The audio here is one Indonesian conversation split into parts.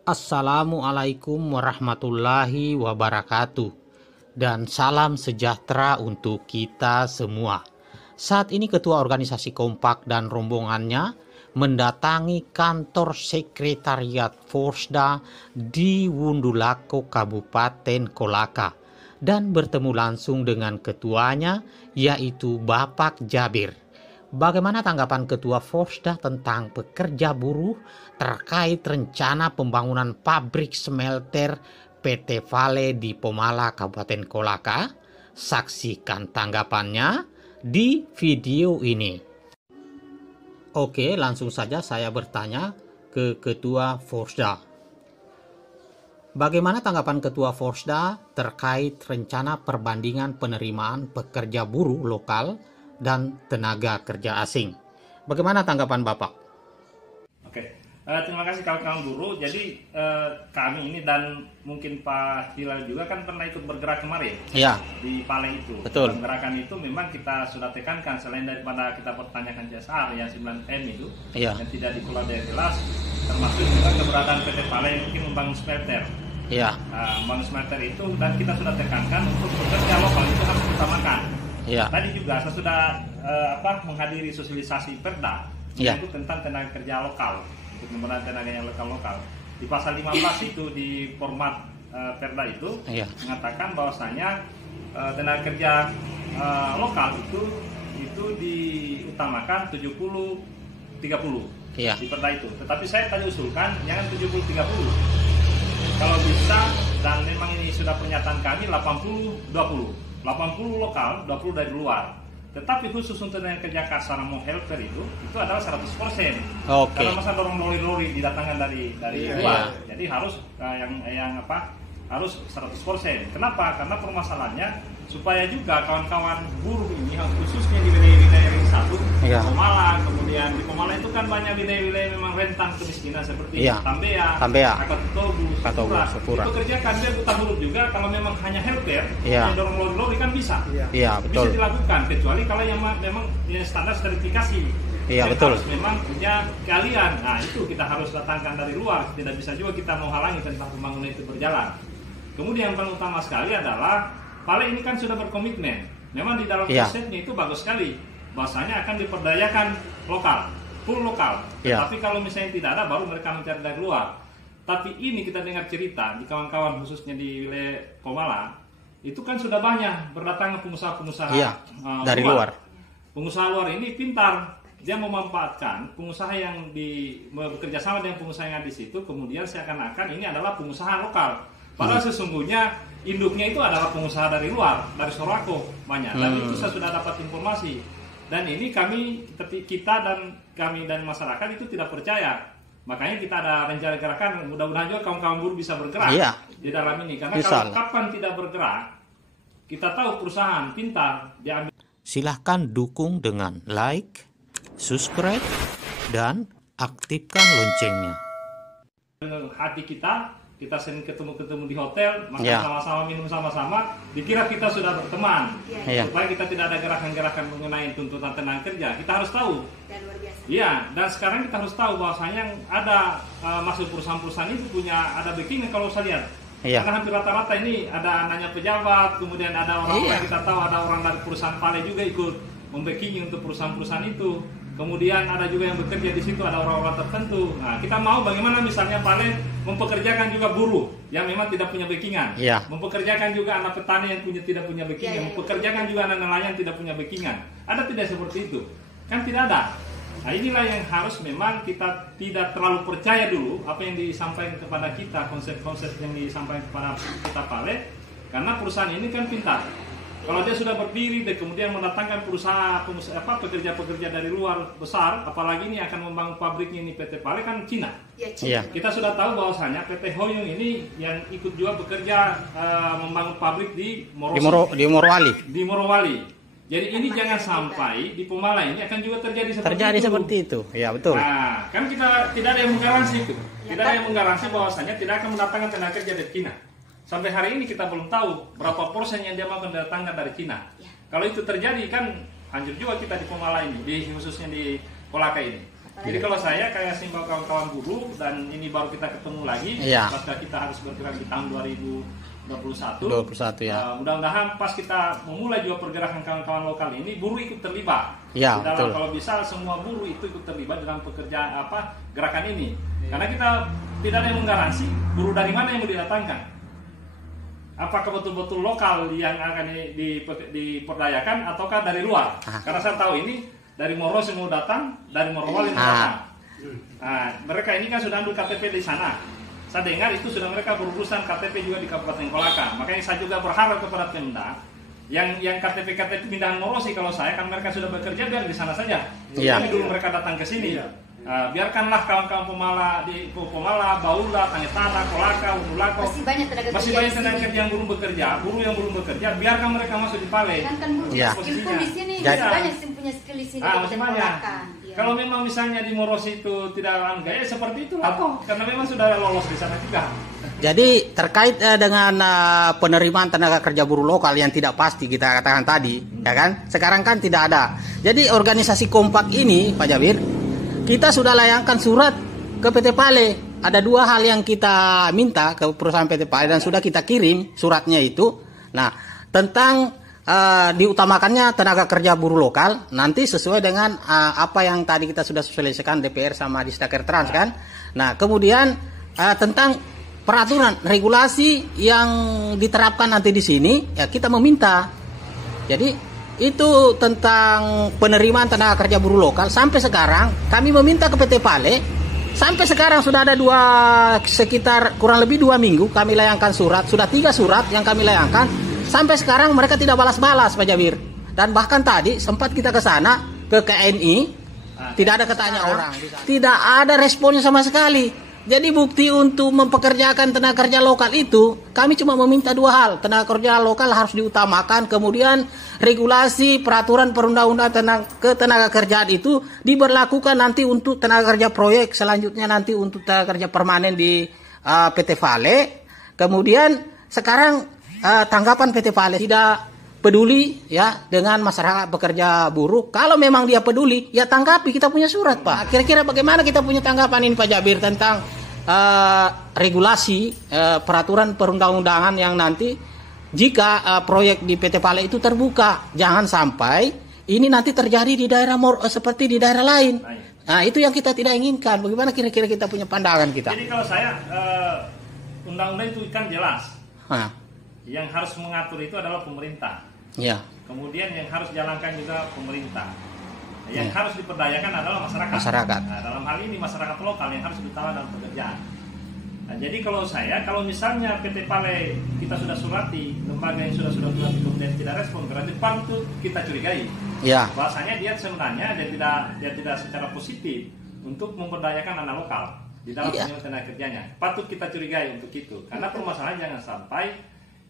Assalamualaikum warahmatullahi wabarakatuh, dan salam sejahtera untuk kita semua. Saat ini Ketua Organisasi Kompak dan rombongannya mendatangi kantor sekretariat Forsda di Wundulako, Kabupaten Kolaka, dan bertemu langsung dengan ketuanya, yaitu Bapak Jabir. Bagaimana tanggapan Ketua Forsda tentang pekerja buruh terkait rencana pembangunan pabrik smelter PT Vale di Pomala, Kabupaten Kolaka? Saksikan tanggapannya di video ini. Oke, langsung saja saya bertanya ke Ketua Forsda. Bagaimana tanggapan Ketua Forsda terkait rencana perbandingan penerimaan pekerja buruh lokal dan tenaga kerja asing? Bagaimana tanggapan Bapak? Oke, terima kasih kawan-kawan buruh. Jadi kami ini dan mungkin Pak Hilal juga kan pernah ikut bergerak kemarin di Pale itu. Betul. Dan gerakan itu memang kita sudah tekankan selain daripada kita pertanyakan CSR yang 9M itu yang tidak dikelola jelas, termasuk juga keberadaan PT Pale yang mungkin membangun smelter. Membangun smelter itu dan kita sudah tekankan untuk pekerja lokal itu harus diutamakan. Tadi juga saya sudah menghadiri sosialisasi Perda itu tentang tenaga kerja lokal, untuk penggunaan tenaga yang lokal. Di pasal 15 itu di format Perda itu mengatakan bahwasanya tenaga kerja lokal itu diutamakan 70-30 di Perda itu. Tetapi saya tadi usulkan jangan 70-30. Kalau bisa, dan memang ini sudah pernyataan kami 80-20. 80 lokal, 20 dari luar. Tetapi khusus untuk tenaga kerja kasar mau helper itu adalah 100%. Karena masa dorong lori-lori didatangkan dari luar. Jadi harus harus 100%. Kenapa? Karena permasalahannya supaya juga kawan-kawan buruh ini khususnya di wilayah-wilayah ring 1, Pomala, kemudian di Pomala itu kan banyak wilayah-wilayah memang rentan kemiskinan seperti Tambea, Sepura. Itu kerjakan dia buta huruf juga kalau memang hanya helper, yang dorong lori-lori kan bisa. Bisa dilakukan kecuali kalau yang memang standar sertifikasi. Harus memang punya keahlian. Nah, itu kita harus datangkan dari luar. Tidak bisa juga kita menghalangi tentang pembangunan itu berjalan. Kemudian yang paling utama sekali adalah Pale ini kan sudah berkomitmen. Memang di dalam konsepnya itu bagus sekali. Bahwasanya akan diperdayakan lokal, full lokal. Tapi kalau misalnya tidak ada, baru mereka mencari dari luar. Tapi ini kita dengar cerita di kawan-kawan khususnya di wilayah Pomala, itu kan sudah banyak berdatangan pengusaha-pengusaha dari luar. Pengusaha luar ini pintar. Dia memanfaatkan pengusaha yang bekerja sama dengan pengusaha yang ada di situ, kemudian seakan-akan ini adalah pengusaha lokal. Padahal sesungguhnya induknya itu adalah pengusaha dari luar, dari Sorako banyak. Dan itu saya sudah dapat informasi. Dan ini kita dan masyarakat itu tidak percaya. Makanya kita ada rencana gerakan, mudah-mudahan juga kawan-kawan buruh bisa bergerak di dalam ini. Karena kalau kapan tidak bergerak, kita tahu perusahaan pintar diambil. Silahkan dukung dengan like, subscribe, dan aktifkan loncengnya. Hati kita sering ketemu di hotel, makan sama-sama, minum sama-sama, dikira kita sudah berteman. Supaya kita tidak ada gerakan-gerakan mengenai tuntutan tenaga kerja. Kita harus tahu. Dan sekarang kita harus tahu bahwasanya ada masuk perusahaan-perusahaan itu ada backing kalau saya lihat. Karena hampir rata-rata ini ada nanya pejabat, kemudian ada orang yang kita tahu ada orang dari perusahaan Pale juga ikut membacking untuk perusahaan-perusahaan itu. Kemudian ada juga yang bekerja di situ, ada orang-orang tertentu. Nah, kita mau bagaimana misalnya Pale mempekerjakan juga buruh yang memang tidak punya backingan, mempekerjakan juga anak petani yang tidak punya backingan, mempekerjakan juga anak nelayan tidak punya backingan. Ada tidak seperti itu? Kan tidak ada. Nah, inilah yang harus memang kita tidak terlalu percaya dulu apa yang disampaikan kepada kita, konsep-konsep yang disampaikan kepada kita Pale, karena perusahaan ini kan pintar. Kalau dia sudah berdiri dan kemudian mendatangkan pekerja-pekerja dari luar besar, apalagi ini akan membangun pabriknya ini PT Pale kan Cina. Kita sudah tahu bahwasanya PT Hoyong ini yang ikut juga bekerja membangun pabrik di Morowali. Jadi ini jangan sampai di Pomala ini akan juga terjadi seperti itu. Betul. Nah, kan kita tidak ada yang menggaransi itu. Tidak ada yang menggaransi bahwasanya tidak akan mendatangkan tenaga kerja dari Cina. Sampai hari ini kita belum tahu berapa persen yang dia mau mendatangkan dari Cina. Kalau itu terjadi kan hancur juga kita di Pomala ini, khususnya di Kolaka ini. Jadi kalau saya kayak simbol kawan-kawan buruh, dan ini baru kita ketemu lagi, pasca kita harus bergerak di tahun 2021 ya. Mudah-mudahan pas kita memulai juga pergerakan kawan-kawan lokal ini, buruh ikut terlibat. Ya, betul. Kalau bisa semua buruh itu ikut terlibat dalam pekerjaan gerakan ini. Karena kita tidak ada yang menggaransi buruh dari mana yang mau didatangkan. Apakah betul-betul lokal yang akan diperdayakan ataukah dari luar? Karena saya tahu ini dari Moro semua datang, dari Morowali datang. Nah, mereka ini kan sudah ambil KTP di sana. Saya dengar itu sudah mereka berurusan KTP juga di Kabupaten Kolaka. Makanya saya juga berharap kepada Pemda yang KTP pindahan Morosi, kalau saya kan mereka sudah bekerja, biar di sana saja. Jadi dulu mereka datang ke sini. Biarkanlah kawan-kawan Pemala di Pemala, Baula, Tangetara, Kolaka, Unulako. Masih banyak tenaga kerja yang belum bekerja, buruh yang belum bekerja, biarkan mereka masuk di Pale. Kan buruh skill di sini, banyak yang punya skill di sini. Masih banyak. Kalau memang misalnya di Morosi itu tidak gaya seperti itu, karena memang sudah lolos di sana juga. Jadi terkait dengan penerimaan tenaga kerja buruh lokal yang tidak pasti kita katakan tadi, ya kan? Sekarang kan tidak ada. Jadi organisasi kompak ini, Pak Jabir, kita sudah layangkan surat ke PT Pale. Ada dua hal yang kita minta ke perusahaan PT Pale dan sudah kita kirim suratnya itu. Nah, tentang diutamakannya tenaga kerja buruh lokal, nanti sesuai dengan apa yang tadi kita sudah selesaikan DPR sama Disnaker Trans kan. Nah, kemudian tentang peraturan regulasi yang diterapkan nanti di sini, ya kita meminta. Jadi itu tentang penerimaan tenaga kerja buruh lokal. Sampai sekarang kami meminta ke PT Pale. Sampai sekarang sudah ada sekitar kurang lebih 2 minggu kami layangkan surat. Sudah 3 surat yang kami layangkan. Sampai sekarang mereka tidak balas-balas, Pak Jabir. Dan bahkan tadi sempat kita ke sana, ke KNI, tidak ada ketanya orang. Tidak ada responnya sama sekali. Jadi bukti untuk mempekerjakan tenaga kerja lokal itu, kami cuma meminta 2 hal. Tenaga kerja lokal harus diutamakan, kemudian regulasi peraturan perundang-undangan ketenaga kerjaan itu diberlakukan nanti untuk tenaga kerja proyek, selanjutnya nanti untuk tenaga kerja permanen di PT Pale. Kemudian sekarang tanggapan PT Pale tidak peduli ya dengan masyarakat pekerja buruh. Kalau memang dia peduli, ya tanggapi, kita punya surat, Pak. Kira-kira bagaimana kita punya tanggapan ini, Pak Jabir, tentang regulasi peraturan perundang-undangan yang nanti jika proyek di PT Pale itu terbuka, jangan sampai ini nanti terjadi di daerah seperti di daerah lain. Nah, itu yang kita tidak inginkan. Bagaimana kira-kira kita punya pandangan kita? Jadi kalau saya undang-undang itu kan jelas. Yang harus mengatur itu adalah pemerintah. Ya. Kemudian yang harus jalankan juga pemerintah. Yang harus diperdayakan adalah masyarakat. Nah, dalam hal ini masyarakat lokal yang harus ditawar dalam pekerjaan. Nah, jadi kalau misalnya PT Pale kita sudah surati, lembaga yang sudah surati kemudian tidak respon, berarti patut kita curigai. Ya. Bahasanya dia sebenarnya dia tidak secara positif untuk memperdayakan anak lokal di dalam tenaga kerjanya. Patut kita curigai untuk itu. Karena permasalahan jangan sampai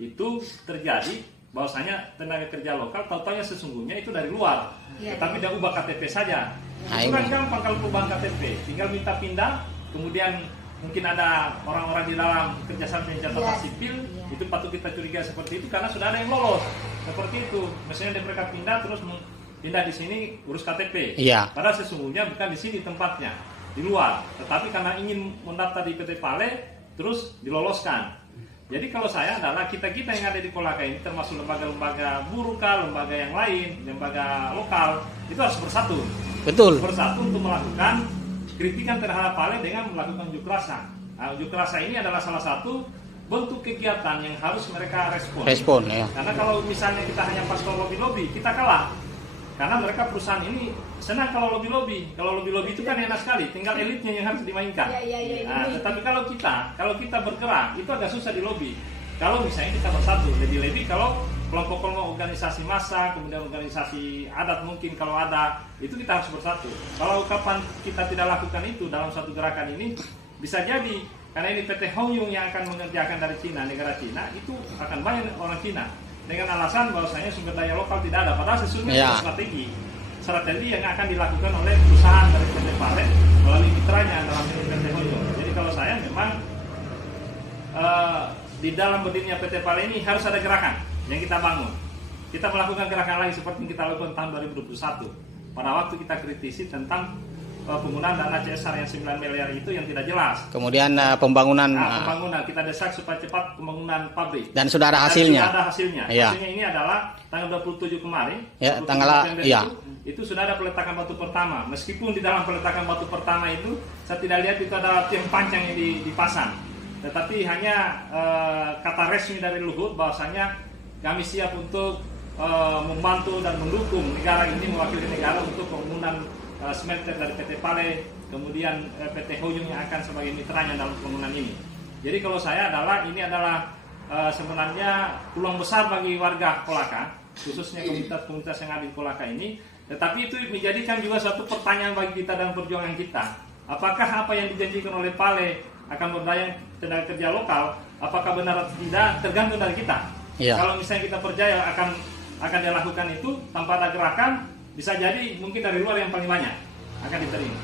itu terjadi bahwasanya tenaga kerja lokal tahu-tahunya sesungguhnya itu dari luar, tapi dia ubah KTP saja. Itu kan gampang kalau perubahan KTP, tinggal minta pindah, kemudian mungkin ada orang-orang di dalam kerjasama catatan sipil, itu patut kita curiga seperti itu karena sudah ada yang lolos seperti itu. Misalnya mereka pindah terus pindah di sini urus KTP, padahal sesungguhnya bukan di sini tempatnya, di luar, tetapi karena ingin mendaftar di PT Pale terus diloloskan. Jadi kalau saya adalah kita-kita yang ada di Kolaka ini, termasuk lembaga-lembaga buruh, lembaga yang lain, lembaga lokal, itu harus bersatu. Betul. Bersatu untuk melakukan kritikan terhadap Pale dengan melakukan unjuk rasa. Nah, unjuk rasa ini adalah salah satu bentuk kegiatan yang harus mereka respon. Ya. Karena kalau misalnya kita hanya pasca lobby-lobby, kita kalah. Karena mereka perusahaan ini senang kalau lobby-lobby. Kalau lobby-lobby itu kan enak sekali, tinggal elitnya yang harus dimainkan. Nah, tetapi kalau kita bergerak, itu agak susah di lobby. Kalau misalnya kita bersatu, lebih-lebih kalau kelompok-kelompok organisasi massa, kemudian organisasi adat mungkin kalau ada, itu kita harus bersatu. Kalau kapan kita tidak lakukan itu dalam satu gerakan ini, bisa jadi karena ini PT Hongyung yang akan mengerjakan dari Cina, negara Cina, itu akan banyak orang Cina. Dengan alasan bahwasanya sumber daya lokal tidak ada, padahal sesungguhnya strategi yang akan dilakukan oleh perusahaan dari PT Pale melalui mitranya dalam PT Hongyung. Jadi kalau saya memang di dalam berdirinya PT Pale ini harus ada gerakan yang kita bangun. Kita melakukan gerakan lain seperti yang kita lakukan tahun 2021. Pada waktu kita kritisi tentang penggunaan dana CSR yang 9 miliar itu yang tidak jelas. Kemudian pembangunan kita desak supaya cepat pembangunan pabrik. Dan sudah ada hasilnya. Sudah ada hasilnya. Ya. Hasilnya ini adalah tanggal 27 kemarin. Ya, tanggal itu sudah ada peletakan batu pertama. Meskipun di dalam peletakan batu pertama itu saya tidak lihat itu ada tiang panjang yang dipasang. Tetapi hanya kata resmi dari Luhut bahwasanya kami siap untuk membantu dan mendukung negara ini, mewakili negara untuk pembangunan smelter dari PT Pale, kemudian PT Hoyung yang akan sebagai mitranya dalam pembangunan ini. Jadi kalau saya adalah ini adalah sebenarnya peluang besar bagi warga Kolaka, khususnya komunitas-komunitas yang ada di Kolaka ini. Tetapi itu menjadikan juga suatu pertanyaan bagi kita dan perjuangan kita. Apakah apa yang dijanjikan oleh Pale akan berdaya tenaga kerja lokal, apakah benar atau tidak tergantung dari kita. Kalau misalnya kita percaya akan dilakukan itu tanpa ada gerakan, bisa jadi mungkin dari luar yang paling banyak akan diterima.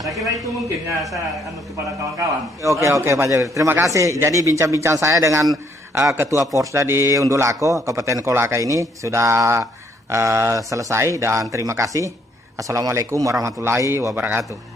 Saya kira itu mungkin ya, saya kepada kawan-kawan. Oke Pak Jabir, terima kasih. Jadi bincang-bincang saya dengan Ketua Porsda di Undulako, Kabupaten Kolaka ini sudah selesai dan terima kasih. Assalamualaikum warahmatullahi wabarakatuh.